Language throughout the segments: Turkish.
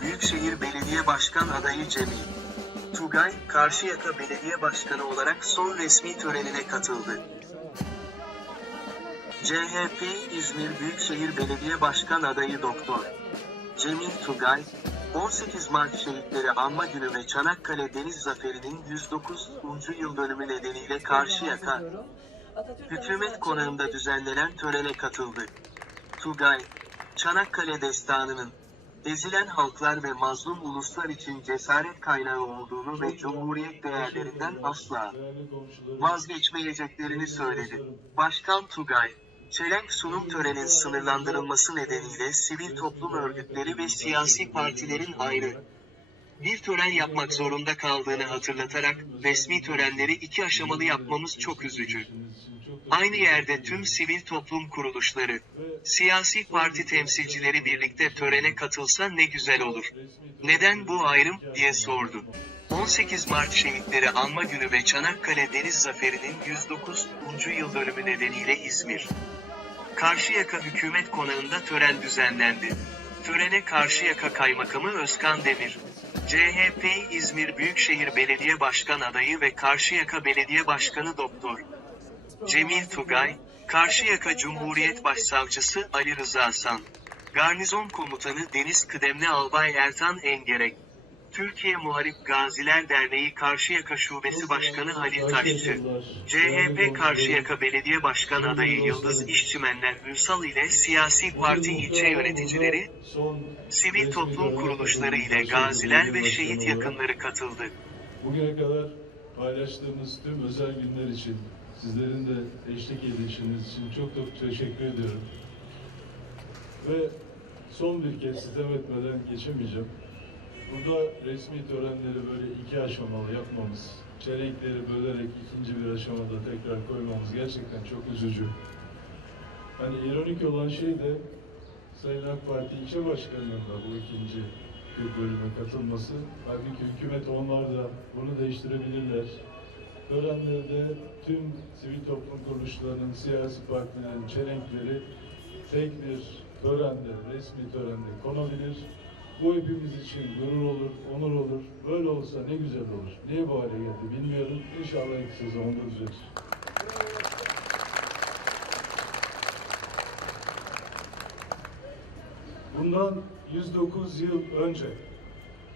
Büyükşehir Belediye Başkan adayı Cemil Tugay, Karşıyaka Belediye Başkanı olarak son resmi törenine katıldı. CHP İzmir Büyükşehir Belediye Başkan adayı Doktor Cemil Tugay, 18 Mart Şehitleri Anma Günü ve Çanakkale Deniz Zaferi'nin 109. yıl dönümü nedeniyle Karşıyaka, Hükümet konağında düzenlenen törene katıldı. Tugay, Çanakkale Destanı'nın, ezilen halklar ve mazlum uluslar için cesaret kaynağı olduğunu ve Cumhuriyet değerlerinden asla vazgeçmeyeceklerini söyledi. Başkan Tugay, çelenk sunum törenin sınırlandırılması nedeniyle sivil toplum örgütleri ve siyasi partilerin ayrı bir tören yapmak zorunda kaldığını hatırlatarak, resmi törenleri iki aşamalı yapmamız çok üzücü. Aynı yerde tüm sivil toplum kuruluşları, siyasi parti temsilcileri birlikte törene katılsa ne güzel olur. Neden bu ayrım, diye sordu. 18 Mart Şehitleri Anma Günü ve Çanakkale Deniz Zaferi'nin 109. yıl dönümü nedeniyle İzmir. Karşıyaka Hükümet Konağı'nda tören düzenlendi. Törene Karşıyaka Kaymakamı Özkan Demir, CHP İzmir Büyükşehir Belediye Başkan adayı ve Karşıyaka Belediye Başkanı Doktor Cemil Tugay, Karşıyaka Cumhuriyet Başsavcısı Ali Rıza San, Garnizon Komutanı Deniz Kıdemli Albay Ertan Engerek, Türkiye Muharip Gaziler Derneği Karşıyaka Şubesi Başkanı Halil Taşçı, CHP Karşıyaka Belediye Başkan adayı Yıldız İşçimenler Ünsal ile siyasi parti ilçe yöneticileri, sivil toplum kuruluşları ile gaziler ve şehit yakınları katıldı. Bugüne kadar paylaştığımız tüm özel günler için, sizlerin de eşlik edişiniz için çok çok teşekkür ediyorum. Ve son bir kez sitem etmeden geçemeyeceğim. Burada resmi törenleri böyle iki aşamalı yapmamız, çelenkleri bölerek ikinci bir aşamada tekrar koymamız gerçekten çok üzücü. Hani ironik olan şey de Sayın AK Parti ilçe başkanının da bu ikinci bir bölüme katılması. Halbuki hükümet onlar da bunu değiştirebilirler. Törenlerde tüm sivil toplum kuruluşlarının, siyasi partilerin çelenkleri tek bir törende, resmi törende konabilir. Bu hepimiz için gurur olur, onur olur. Böyle olsa ne güzel olur. Niye bu hale geldi bilmiyorum. İnşallah en kısa zamanda düzelir. Bundan 109 yıl önce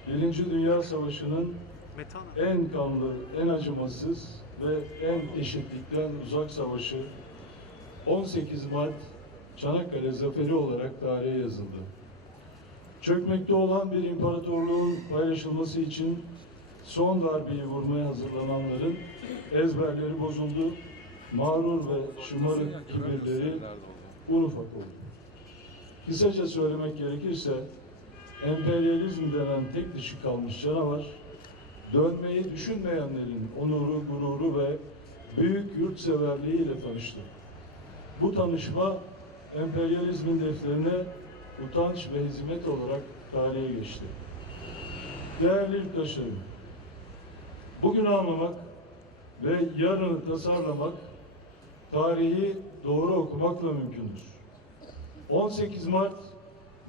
Birinci Dünya Savaşı'nın en kanlı, en acımasız ve en eşitlikten uzak savaşı 18 Mart Çanakkale Zaferi olarak tarihe yazıldı. Çökmekte olan bir imparatorluğun paylaşılması için son darbeyi vurmaya hazırlananların ezberleri bozuldu, mağrur ve şımarık kibirleri un ufak oldu. Kısaca söylemek gerekirse emperyalizm denen tek dişi kalmış canavar dönmeyi düşünmeyenlerin onuru, gururu ve büyük yurtseverliğiyle tanıştı. Bu tanışma emperyalizmin defterine utanç ve hizmet olarak tarihe geçti. Değerli yurttaşlarım, bugün anlamak ve yarını tasarlamak tarihi doğru okumakla mümkündür. 18 Mart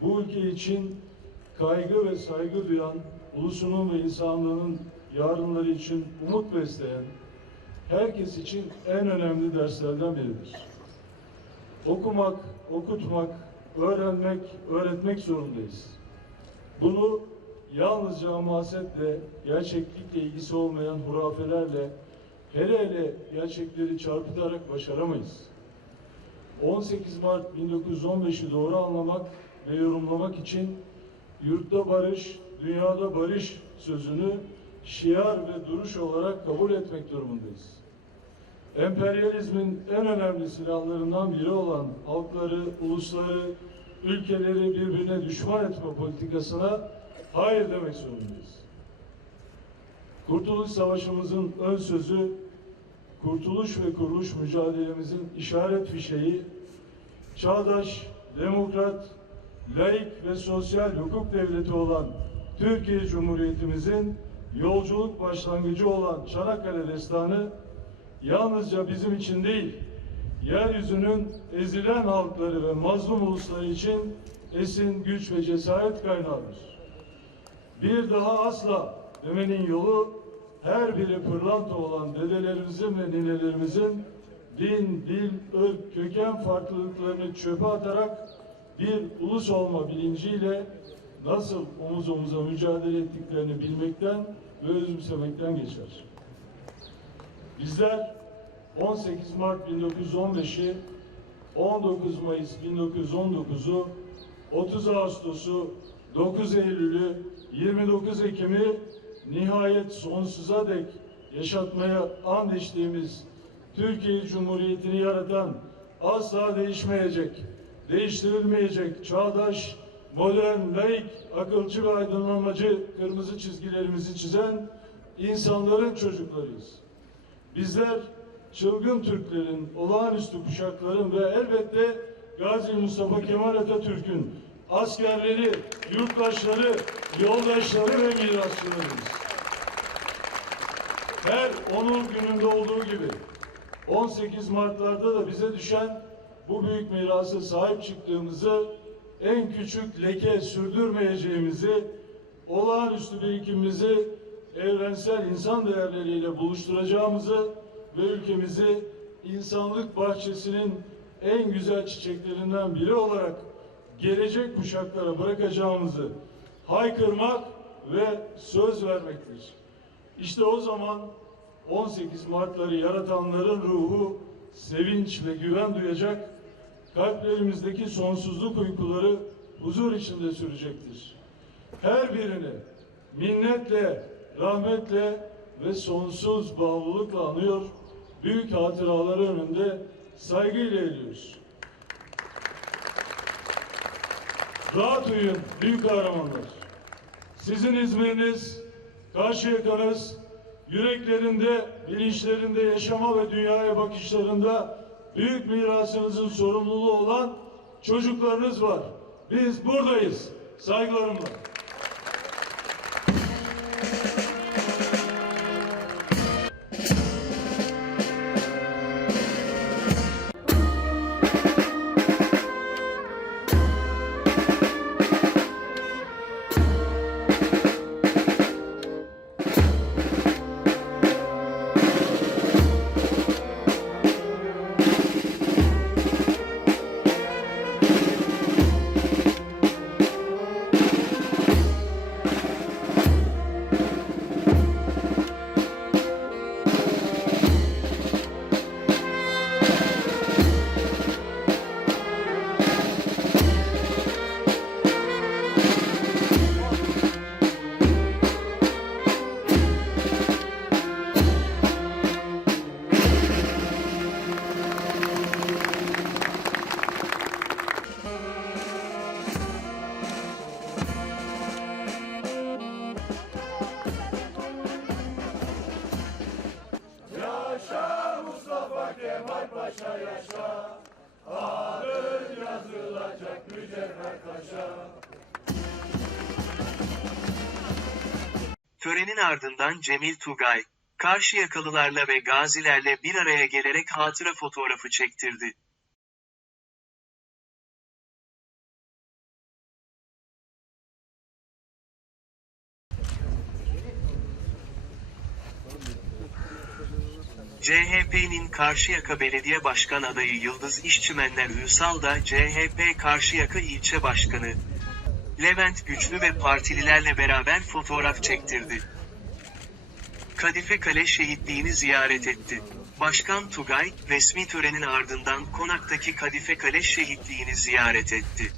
bu ülke için kaygı ve saygı duyan, ulusunun ve insanlığının yarınları için umut besleyen, herkes için en önemli derslerden biridir. Okumak, okutmak, öğrenmek, öğretmek zorundayız. Bunu yalnızca hamasetle, gerçeklikle ilgisi olmayan hurafelerle, hele hele gerçekleri çarpıtarak başaramayız. 18 Mart 1915'i doğru anlamak ve yorumlamak için yurtta barış, dünyada barış sözünü şiar ve duruş olarak kabul etmek durumundayız. Emperyalizmin en önemli silahlarından biri olan halkları, ulusları, ülkeleri birbirine düşman etme politikasına hayır demek zorundayız. Kurtuluş Savaşımızın ön sözü, kurtuluş ve kuruluş mücadelemizin işaret fişeği, çağdaş, demokrat, laik ve sosyal hukuk devleti olan Türkiye Cumhuriyetimizin yolculuk başlangıcı olan Çanakkale Destanı yalnızca bizim için değil, yeryüzünün ezilen halkları ve mazlum ulusları için esin güç ve cesaret kaynağıdır. bir daha asla demenin yolu her biri pırlanta olan dedelerimizin ve ninelerimizin din, dil, ırk, köken farklılıklarını çöpe atarak bir ulus olma bilinciyle nasıl omuz omuza mücadele ettiklerini bilmekten ve özümsemekten geçer. Bizler 18 Mart 1915'i, 19 Mayıs 1919'u, 30 Ağustos'u, 9 Eylül'ü, 29 Ekim'i nihayet sonsuza dek yaşatmaya and içtiğimiz Türkiye Cumhuriyeti'ni yaratan asla değişmeyecek, değiştirilmeyecek çağdaş, modern, laik, akılcı ve aydınlanmacı kırmızı çizgilerimizi çizen insanların çocuklarıyız. Bizler çılgın Türklerin, olağanüstü kuşakların ve elbette Gazi Mustafa Kemal Atatürk'ün askerleri, yurttaşları, yoldaşları ve mirasçılarıyız. Her onur gününde olduğu gibi 18 Mart'larda da bize düşen bu büyük mirasa sahip çıktığımızı en küçük leke sürdürmeyeceğimizi, olağanüstü birikimimizi evrensel insan değerleriyle buluşturacağımızı ve ülkemizi insanlık bahçesinin en güzel çiçeklerinden biri olarak gelecek kuşaklara bırakacağımızı haykırmak ve söz vermektir. İşte o zaman 18 Mart'ları yaratanların ruhu sevinç ve güven duyacak, kalplerimizdeki sonsuzluk uykuları huzur içinde sürecektir. Her birini minnetle, rahmetle ve sonsuz bağlılıkla anıyor, büyük hatıraları önünde saygıyla eğiliyoruz. Rahat uyuyun büyük kahramanlar. Sizin İzmir'iniz, Karşıyaka'nız, yüreklerinde, bilinçlerinde yaşama ve dünyaya bakışlarında büyük mirasınızın sorumluluğu olan çocuklarınız var. Biz buradayız. Saygılarımla. Törenin ardından Cemil Tugay, Karşıyakalılarla ve gazilerle bir araya gelerek hatıra fotoğrafı çektirdi. CHP'nin Karşıyaka Belediye Başkan adayı Yıldız İşçimenler Ünsal da CHP Karşıyaka İlçe Başkanı Levent Güçlü ve partililerle beraber fotoğraf çektirdi. Kadife Kale şehitliğini ziyaret etti. Başkan Tugay, resmi törenin ardından Konak'taki Kadife Kale şehitliğini ziyaret etti.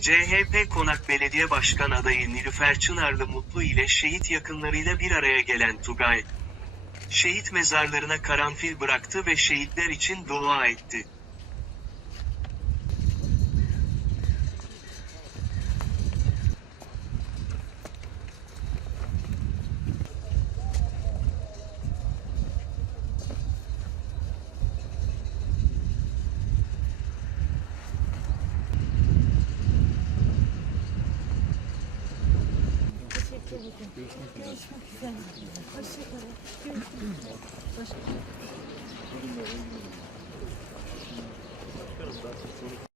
CHP Konak Belediye Başkan adayı Nilüfer Çınarlı Mutlu ile şehit yakınlarıyla bir araya gelen Tugay, şehit mezarlarına karanfil bıraktı ve şehitler için dua etti. Teşekkür ederim. Görüşmek üzere. Hoşçakalın. Görüşmek üzere.